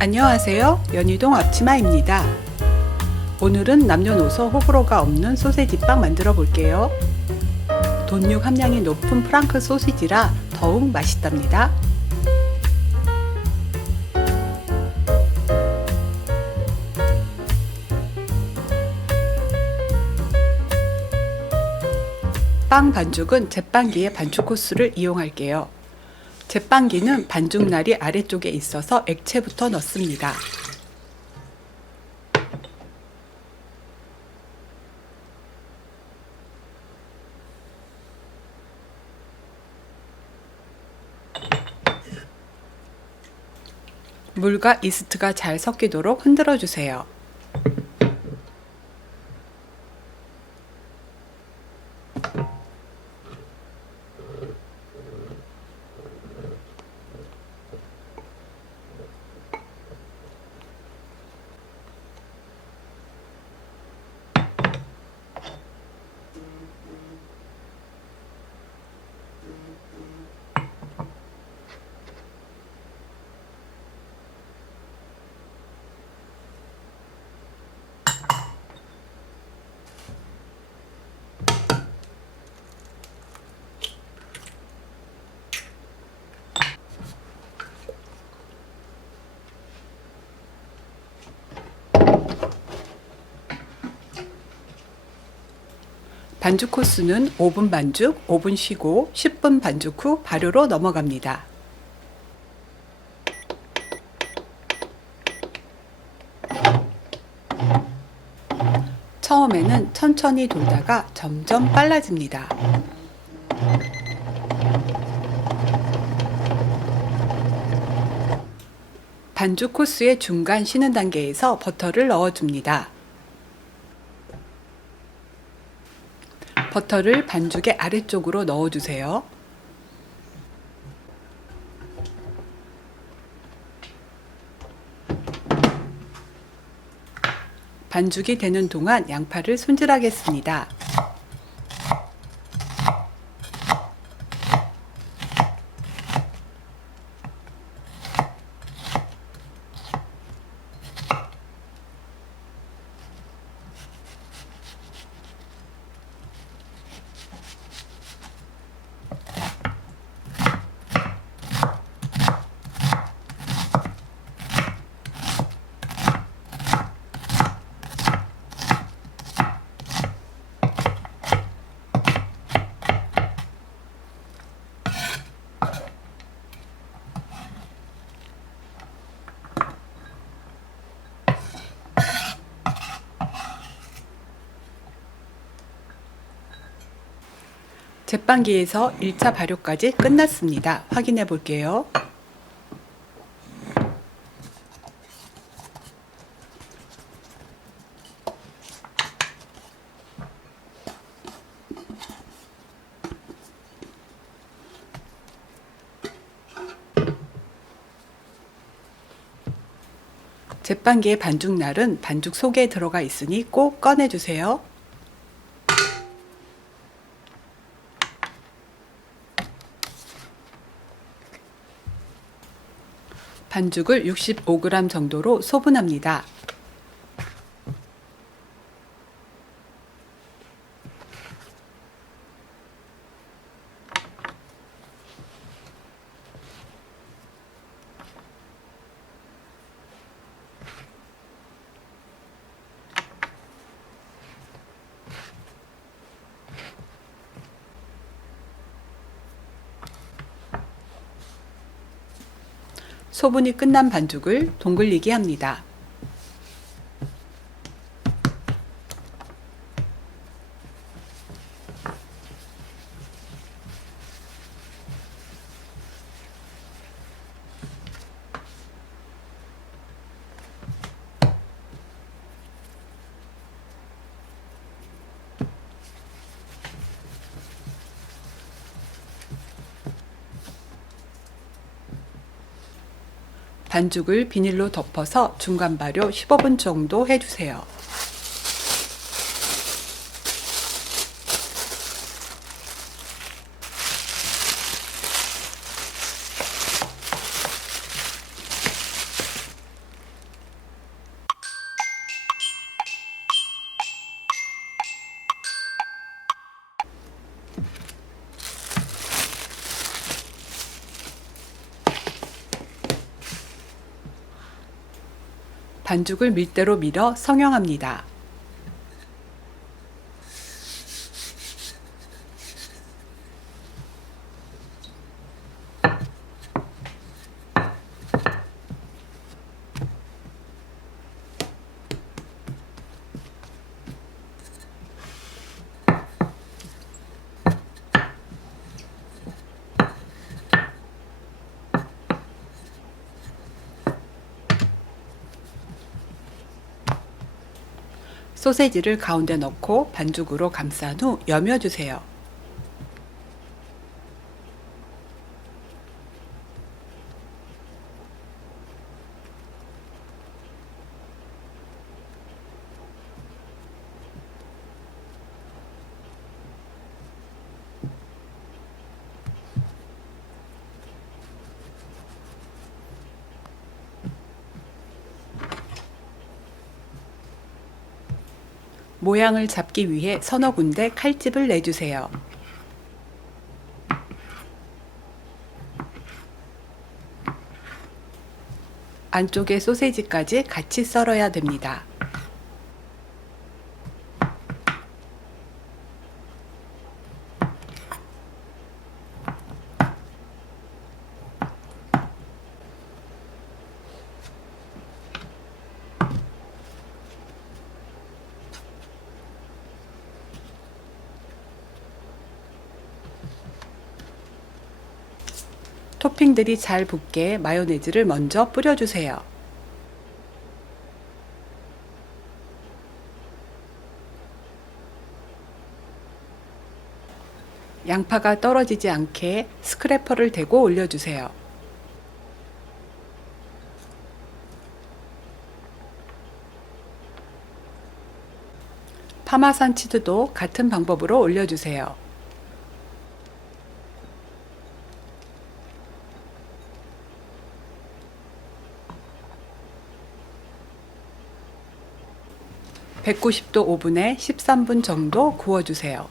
안녕하세요. 연희동 앞치마입니다. 오늘은 남녀노소 호불호가 없는 소세지빵 만들어 볼게요. 돈육 함량이 높은 프랑크 소시지라 더욱 맛있답니다. 빵 반죽은 제빵기의 반죽 코스를 이용할게요. 제빵기는 반죽날이 아래쪽에 있어서 액체부터 넣습니다. 물과 이스트가 잘 섞이도록 흔들어 주세요. 반죽 코스는 5분 반죽, 5분 쉬고 10분 반죽 후 발효로 넘어갑니다. 처음에는 천천히 돌다가 점점 빨라집니다. 반죽 코스의 중간 쉬는 단계에서 버터를 넣어줍니다. 버터를 반죽의 아래쪽으로 넣어주세요. 반죽이 되는 동안 양파를 손질하겠습니다. 제빵기에서 1차 발효까지 끝났습니다. 확인해 볼게요. 제빵기의 반죽날은 반죽 속에 들어가 있으니 꼭 꺼내주세요. 반죽을 65g 정도로 소분합니다. 소분이 끝난 반죽을 동글리게 합니다. 반죽을 비닐로 덮어서 중간 발효 15분 정도 해주세요. 반죽을 밀대로 밀어 성형합니다. 소세지를 가운데 넣고 반죽으로 감싼 후 여며주세요. 모양을 잡기 위해 서너 군데 칼집을 내주세요. 안쪽에 소세지까지 같이 썰어야 됩니다. 토핑들이 잘 붙게 마요네즈를 먼저 뿌려주세요. 양파가 떨어지지 않게 스크래퍼를 대고 올려주세요. 파마산 치즈도 같은 방법으로 올려주세요. (190도) 오븐에 (13분) 정도 구워주세요.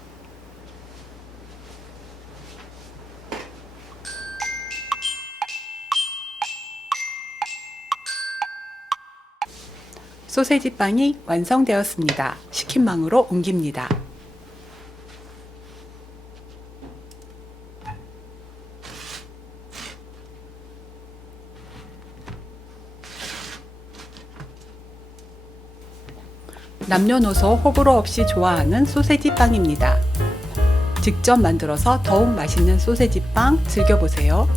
소세지 빵이 완성되었습니다. 식힌망으로 옮깁니다. 남녀노소 호불호 없이 좋아하는 소세지 빵입니다. 직접 만들어서 더욱 맛있는 소세지 빵 즐겨보세요.